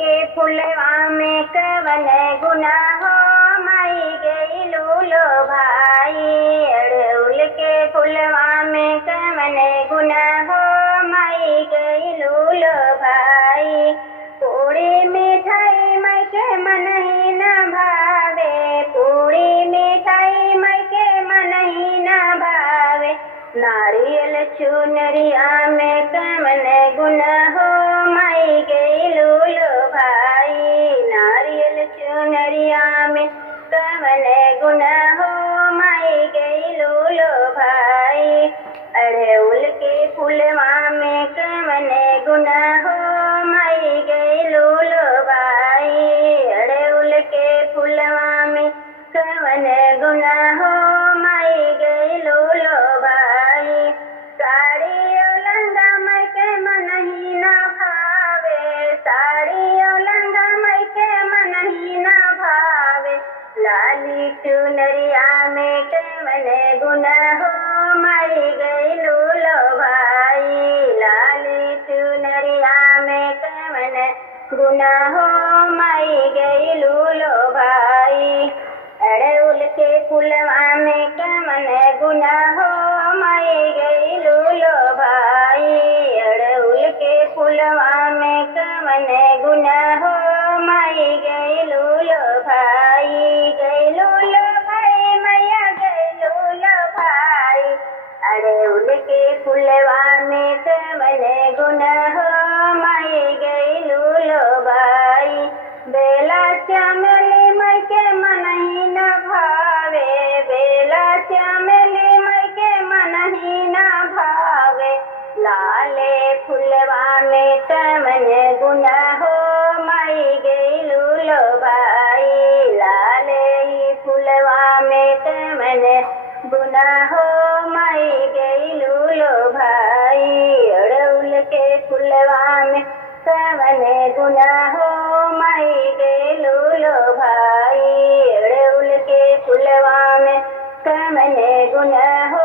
के फुलवा में कवन गुनाह माई गइलू लो भाई। अड़हुल के फुलवा में कवन गुनाह माई गइलू लो भाई। पूरी मिठाई माई के मन ही न भावे, पूरी मिठाई माई के मन ही न भावे। नारियल चुनरिया में कवन गुनाह माई गइलू लो भाई। नारियल चुनरिया में कवन गुनाह माई गइलू लो भाई। अड़हुल के फुलवा में कवन गुनाह माई गइलू लो भाई। अड़हुल के फुलवा में कवन गुनाह माई गइलू लो भाई। साड़ी और लहंगा माई के मन ही न भावे, साड़ी और लहंगा माई के मन ही न भावे। लाली चुनरिया में कवन गुनाह माई गइलू लो भाई। लाली चुनरिया में कवन गुनाह माई गइलू लो भाई। अड़हुल के फुलवा में कवन गुनाह माई गइलू लो भाई। अड़हुल के फुलवा में कवन गुनाह माई गइलू लो भाई। गइलू लो भाई मैया गइलू लो भाई। अड़हुल के फुलवा में कवन गुनाह माई गइलू लो भाई। बेला चमेली माई के मन ही न भावे, बेला चमेली माई के मन ही न भावे। लाले फुलवा में कवन गुनाह माई गइलू लो भाई। लाले ही फुलवा में कवन गुनाह माई गइलू लो भाई। अड़हुल के फुलवा में कवन गुनाह माई गइलू लो भाई। अड़हुल के फुलवा में कवन गुनाह